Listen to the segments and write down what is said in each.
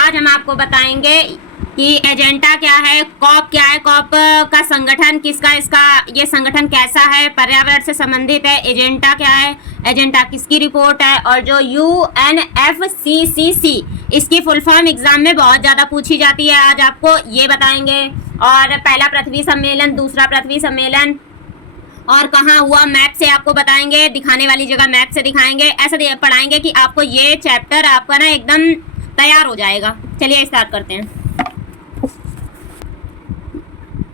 आज हम आपको बताएंगे कि एजेंडा क्या है, कॉप क्या है, कॉप का संगठन किसका, इसका ये संगठन कैसा है, पर्यावरण से संबंधित है, एजेंडा क्या है, एजेंडा किसकी रिपोर्ट है, और जो UNFCCC इसकी फुल फॉर्म एग्जाम में बहुत ज़्यादा पूछी जाती है, आज आपको ये बताएंगे। और पहला पृथ्वी सम्मेलन, दूसरा पृथ्वी सम्मेलन और कहाँ हुआ मैप से आपको बताएंगे, दिखाने वाली जगह मैप से दिखाएंगे, ऐसा पढ़ाएंगे कि आपको ये चैप्टर आपका ना एकदम तैयार हो जाएगा। चलिए स्टार्ट करते हैं।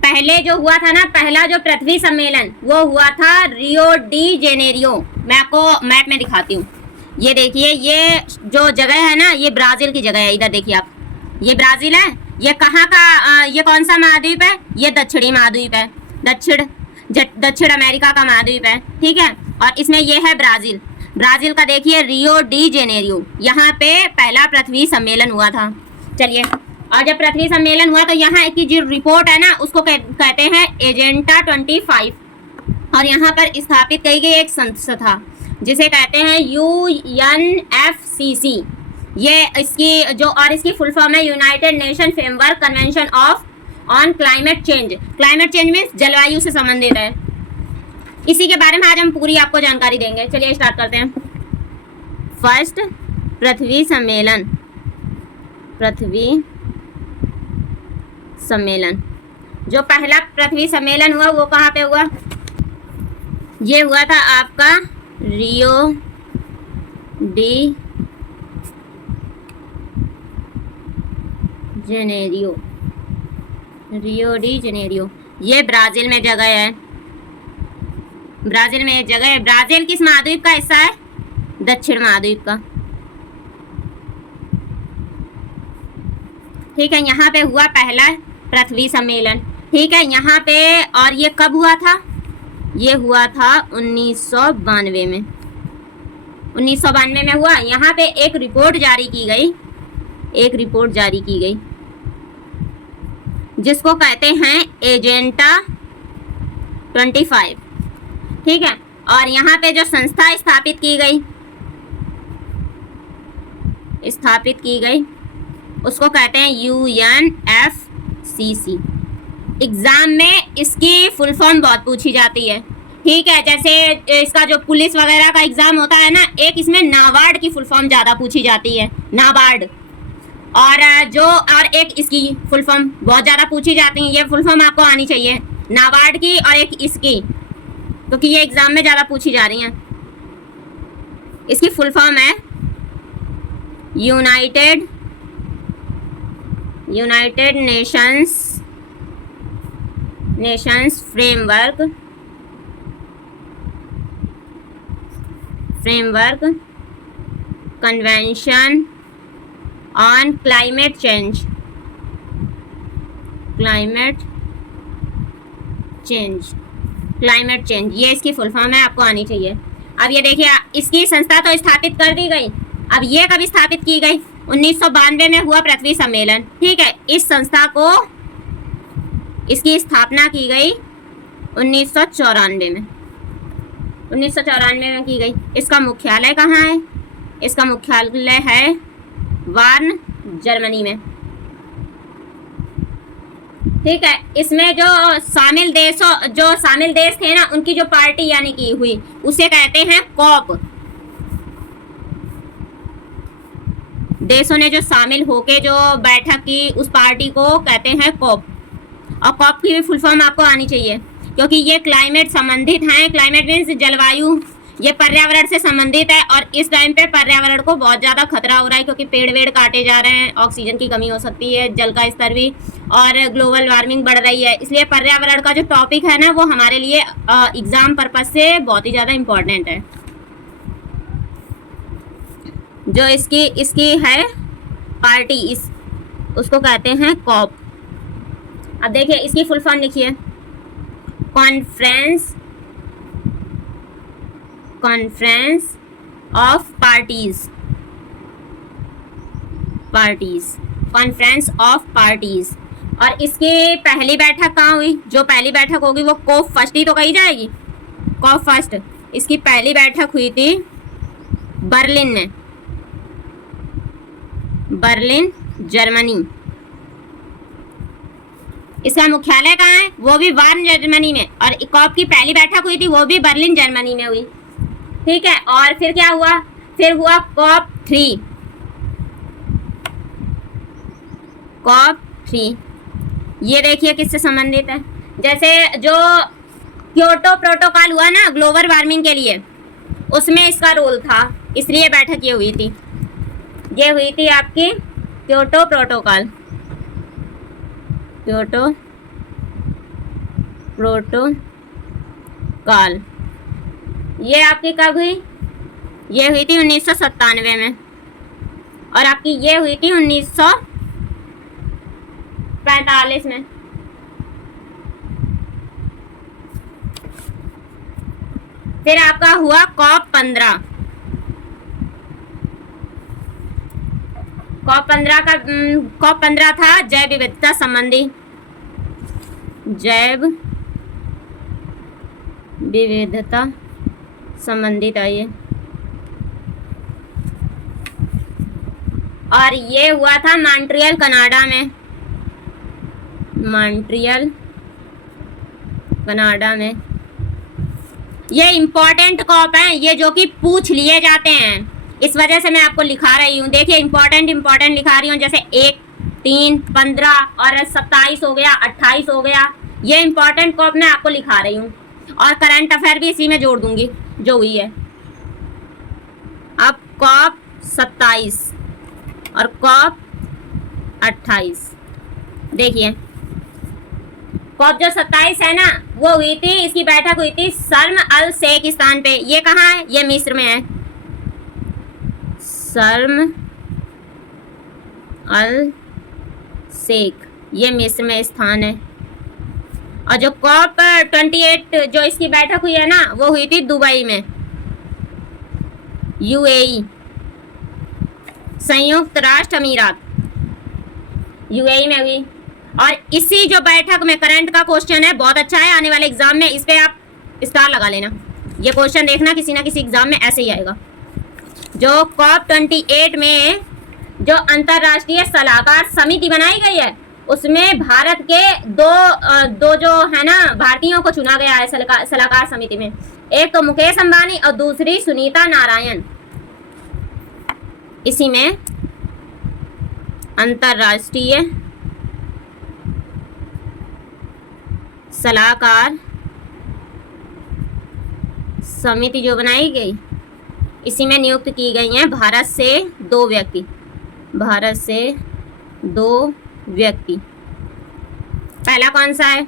पहले जो हुआ था ना, पहला जो पृथ्वी सम्मेलन वो हुआ था रियो डी जेनेरियो। मैं आपको मैप में दिखाती हूँ। ये देखिए, ये जो जगह है ना, ये ब्राज़ील की जगह है। इधर देखिए आप, ये ब्राज़ील है। ये कहाँ का, ये कौन सा महाद्वीप है? ये दक्षिणी महाद्वीप है, दक्षिण अमेरिका का महाद्वीप है, ठीक है। और इसमें ये है ब्राज़ील। ब्राज़ील का देखिए रियो डी जेनेरियो, यहाँ पे पहला पृथ्वी सम्मेलन हुआ था। चलिए, और जब पृथ्वी सम्मेलन हुआ तो यहाँ की जो रिपोर्ट है ना, उसको कहते हैं एजेंडा 25। और यहाँ पर स्थापित की गई एक संस्था जिसे कहते हैं UNFCC। ये इसकी जो, और इसकी फुल फॉर्म है United nation framework convention on climate change. Climate change means जलवायु से संबंधित है। इसी के बारे में आज हम पूरी आपको जानकारी देंगे। चलिए स्टार्ट करते हैं। फर्स्ट पृथ्वी सम्मेलन, पृथ्वी सम्मेलन, जो पहला पृथ्वी सम्मेलन हुआ वो कहाँ पे हुआ? ये हुआ था आपका Rio de Janeiro. Rio de Janeiro, ये ब्राज़ील में जगह है। ब्राज़ील में एक जगह है। ब्राज़ील किस महाद्वीप का हिस्सा है? दक्षिण महाद्वीप का, ठीक है। यहाँ पे हुआ पहला पृथ्वी सम्मेलन, ठीक है, यहाँ पे। और ये कब हुआ था? ये हुआ था 1992 में। 1992 में हुआ। यहाँ पे एक रिपोर्ट जारी की गई, एक रिपोर्ट जारी की गई जिसको कहते हैं एजेंडा 25, ठीक है। और यहाँ पे जो संस्था स्थापित की गई उसको कहते हैं UNFCC। एग्जाम में इसकी फुल फॉर्म बहुत पूछी जाती है, ठीक है। जैसे इसका जो पुलिस वगैरह का एग्जाम होता है ना, एक इसमें नाबार्ड की फुल फॉर्म ज़्यादा पूछी जाती है, नाबार्ड। और एक इसकी फुल फॉर्म बहुत ज़्यादा पूछी जाती है। ये फुल फॉर्म आपको आनी चाहिए, नाबार्ड की और एक इसकी, क्योंकि ये एग्जाम में ज़्यादा पूछी जा रही हैं। इसकी फुल फॉर्म है United Nations framework convention on climate change. ये इसकी फुल फॉर्म है, आपको आनी चाहिए। अब ये देखिए, इसकी संस्था तो स्थापित कर दी गई। अब ये कब स्थापित की गई? 1992 में हुआ पृथ्वी सम्मेलन, ठीक है। इस संस्था को, इसकी स्थापना की गई 1994 में। 1994 में की गई। इसका मुख्यालय कहाँ है? इसका मुख्यालय है वार्न, जर्मनी में, ठीक है। इसमें जो शामिल देश थे ना, उनकी जो पार्टी यानी की हुई, उसे कहते हैं कॉप। देशों ने जो शामिल होके जो बैठक की, उस पार्टी को कहते हैं कॉप। और कॉप की भी फुल फॉर्म आपको आनी चाहिए, क्योंकि ये क्लाइमेट संबंधित हैं। क्लाइमेट मीन्स जलवायु, ये पर्यावरण से संबंधित है। और इस टाइम पे पर्यावरण को बहुत ज़्यादा खतरा हो रहा है, क्योंकि पेड़ वेड़ काटे जा रहे हैं, ऑक्सीजन की कमी हो सकती है, जल का स्तर भी, और ग्लोबल वार्मिंग बढ़ रही है। इसलिए पर्यावरण का जो टॉपिक है ना, वो हमारे लिए एग्ज़ाम पर्पज़ से बहुत ही ज़्यादा इम्पोर्टेंट है। जो इसकी है पार्टी, उसको कहते हैं कॉप। अब देखिए, इसकी फुल फॉर्म लिखिए, कॉन्फ्रेंस ऑफ पार्टीज। और इसकी पहली बैठक कहाँ हुई? जो पहली बैठक होगी वो कॉप फर्स्ट ही तो कही जाएगी, कॉप फर्स्ट। इसकी पहली बैठक हुई थी बर्लिन में, बर्लिन जर्मनी। इसका मुख्यालय कहाँ है? वो भी बर्न जर्मनी में। और कॉप की पहली बैठक हुई थी वो भी बर्लिन जर्मनी में हुई। ठीक है, और फिर क्या हुआ? फिर हुआ कॉप 3। कॉप 3 ये देखिए किससे संबंधित है। जैसे जो क्योटो प्रोटोकॉल हुआ ना ग्लोबल वार्मिंग के लिए, उसमें इसका रोल था, इसलिए बैठक ये हुई थी। ये हुई थी आपकी क्योटो प्रोटोकॉल। क्योटो प्रोटोकॉल ये आपकी कब हुई? ये हुई थी 1997 में। और आपकी ये हुई थी 1945 में। फिर आपका हुआ कॉप 15। कॉप 15 था जैव विविधता संबंधी। जैव विविधता संबंधित है ये। और ये हुआ था मॉन्ट्रियल कनाडा में। मॉन्ट्रियल कनाडा में। ये इम्पोर्टेंट कॉप हैं, ये जो कि पूछ लिए जाते हैं, इस वजह से मैं आपको लिखा रही हूँ। देखिए इम्पोर्टेंट लिखा रही हूँ, जैसे 1, 3, 15 और 27 हो गया, 28 हो गया। ये इम्पोर्टेंट कॉप मैं आपको लिखा रही हूँ। और करंट अफेयर भी इसी में जोड़ दूंगी जो हुई है। अब कॉप 27 और कॉप 28 देखिए। कॉप जो 27 है ना वो हुई थी, इसकी बैठक हुई थी शर्म अल शेख स्थान पे। ये कहाँ है? ये मिस्र में है। शर्म अल शेख ये मिस्र में स्थान है। और जो कॉप 28 जो इसकी बैठक हुई है ना वो हुई थी दुबई में, यूएई, संयुक्त राष्ट्र अमीरात, यूएई में हुई। और इसी जो बैठक में करंट का क्वेश्चन है, बहुत अच्छा है, आने वाले एग्जाम में इस पे आप स्टार लगा लेना। ये क्वेश्चन देखना किसी ना किसी एग्जाम में ऐसे ही आएगा। जो कॉप 28 में जो अंतर्राष्ट्रीय सलाहकार समिति बनाई गई है उसमें भारत के दो जो है ना भारतीयों को चुना गया है सलाहकार समिति में। एक तो मुकेश अंबानी और दूसरी सुनीता नारायण। इसी में अंतर्राष्ट्रीय सलाहकार समिति जो बनाई गई इसी में नियुक्त की गई हैं भारत से 2 व्यक्ति। भारत से 2 व्यक्ति। पहला कौन सा है?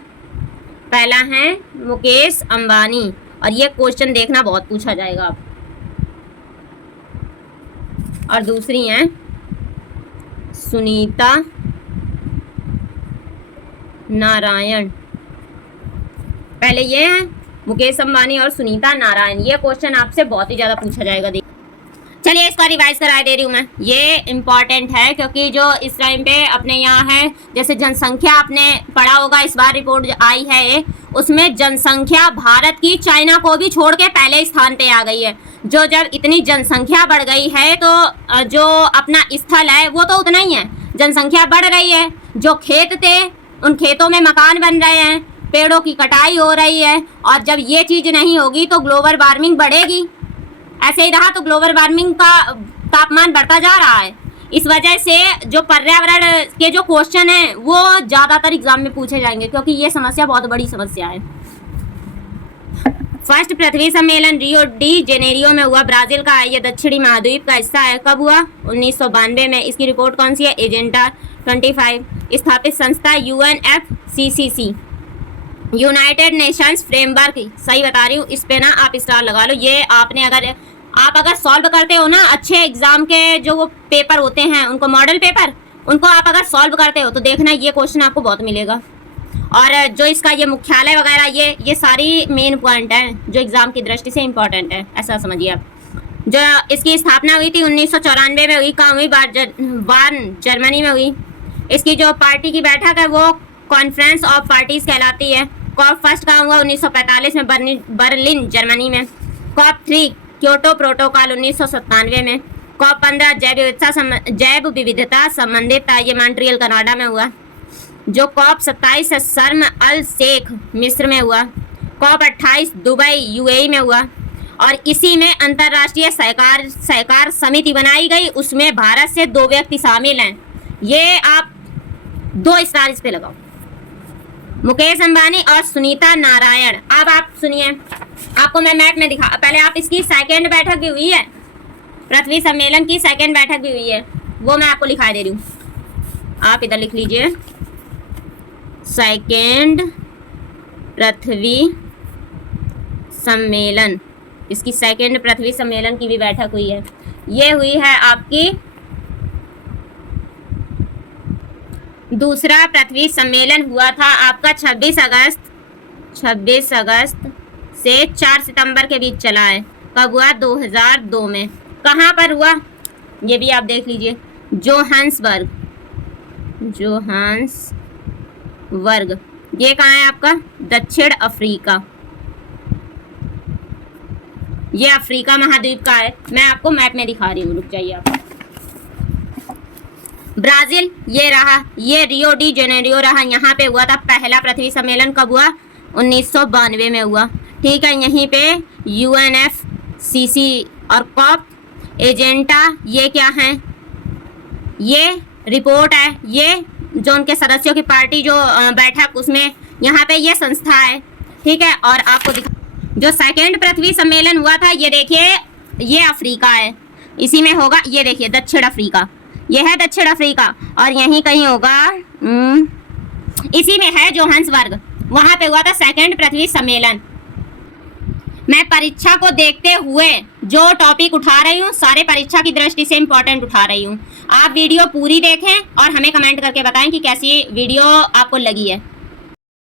पहला है मुकेश अंबानी। और ये क्वेश्चन देखना बहुत पूछा जाएगा आप। और दूसरी हैं सुनीता नारायण। पहले ये है मुकेश अंबानी और सुनीता नारायण। ये क्वेश्चन आपसे बहुत ही ज़्यादा पूछा जाएगा। चलिए इसका रिवाइज करा दे रही हूँ मैं। ये इम्पॉर्टेंट है क्योंकि जो इस टाइम पे अपने यहाँ है, जैसे जनसंख्या आपने पढ़ा होगा, इस बार रिपोर्ट जो आई है उसमें जनसंख्या भारत की चाइना को भी छोड़ के पहले स्थान पे आ गई है। जो जब इतनी जनसंख्या बढ़ गई है तो जो अपना स्थल है वो तो उतना ही है, जनसंख्या बढ़ रही है। जो खेत थे उन खेतों में मकान बन रहे हैं, पेड़ों की कटाई हो रही है। और जब ये चीज़ नहीं होगी तो ग्लोबल वार्मिंग बढ़ेगी। ऐसे ही रहा तो ग्लोबल वार्मिंग का तापमान बढ़ता जा रहा है। इस वजह से जो पर्यावरण के जो क्वेश्चन हैं वो ज़्यादातर एग्जाम में पूछे जाएंगे क्योंकि ये समस्या बहुत बड़ी समस्या है। फर्स्ट पृथ्वी सम्मेलन रियो डी जेनेरियो में हुआ, ब्राज़ील का है, ये दक्षिणी महाद्वीप का हिस्सा है। कब हुआ? 1992 में। इसकी रिपोर्ट कौन सी है? एजेंडा 25। स्थापित संस्था UNFCCC, यूनाइटेड नेशंस फ्रेमवर्क। सही बता रही हूँ, इस पे ना आप स्टार लगा लो। ये आपने अगर सॉल्व करते हो ना अच्छे एग्जाम के जो वो पेपर होते हैं उनको, मॉडल पेपर, उनको आप अगर सॉल्व करते हो तो देखना ये क्वेश्चन आपको बहुत मिलेगा। और जो इसका ये मुख्यालय वगैरह ये सारी मेन पॉइंट हैं जो एग्जाम की दृष्टि से इम्पोर्टेंट है, ऐसा समझिए आप। जो इसकी स्थापना हुई थी 1994 में हुई। कहाँ हुई? बर्न जर्मनी में हुई। इसकी जो पार्टी की बैठक है वो कॉन्फ्रेंस ऑफ पार्टीज कहलाती है। कॉप फर्स्ट कहाँ हुआ? 1945 में बर्लिन जर्मनी में। कॉप 3 क्योटो प्रोटोकॉल 1997 में। COP 15 जैव विविधता संबंधित था, ये मॉन्ट्रियल कनाडा में हुआ। जो COP 27 है शर्म अल शेख मिस्र में हुआ। COP 28 दुबई UAE में हुआ। और इसी में अंतर्राष्ट्रीय सहकार समिति बनाई गई, उसमें भारत से 2 व्यक्ति शामिल हैं। ये आप 2 स्टार इस पे लगाओ, मुकेश अंबानी और सुनीता नारायण। अब आप सुनिए, आपको मैं मैप में दिखा, पहले आप इसकी सेकंड बैठक भी हुई है, पृथ्वी सम्मेलन की सेकंड बैठक भी हुई है, वो मैं आपको लिखा दे रही हूँ। आप इधर लिख लीजिए, सेकंड पृथ्वी सम्मेलन, इसकी सेकंड पृथ्वी सम्मेलन की भी बैठक हुई है। ये हुई है आपकी दूसरा पृथ्वी सम्मेलन, हुआ था आपका 26 अगस्त से 4 सितंबर के बीच चला है। कब हुआ? 2002 में। कहाँ पर हुआ ये भी आप देख लीजिए, जोहान्सबर्ग। ये कहाँ है आपका? दक्षिण अफ्रीका। ये अफ्रीका महाद्वीप का है, मैं आपको मैप में दिखा रही हूँ, रुक जाइए आप। ब्राजील ये रहा, ये रियो डी जेनेरियो रहा, यहाँ पे हुआ था पहला पृथ्वी सम्मेलन। कब हुआ? 1992 में हुआ। ठीक है, यहीं पे UNFCCC और COP एजेंडा, ये क्या है? ये रिपोर्ट है, ये जो उनके सदस्यों की पार्टी जो बैठक, उसमें यहाँ पे ये संस्था है। ठीक है, और आपको दिखा जो सेकेंड पृथ्वी सम्मेलन हुआ था, ये देखिए, ये अफ्रीका है, इसी में होगा। ये देखिए दक्षिण अफ्रीका, ये है दक्षिण अफ्रीका, और यहीं कहीं होगा, इसी में है जोहान्सबर्ग, वहाँ पे हुआ था सेकेंड पृथ्वी सम्मेलन। मैं परीक्षा को देखते हुए जो टॉपिक उठा रही हूँ, सारे परीक्षा की दृष्टि से इम्पोर्टेंट उठा रही हूँ। आप वीडियो पूरी देखें और हमें कमेंट करके बताएं कि कैसी वीडियो आपको लगी है।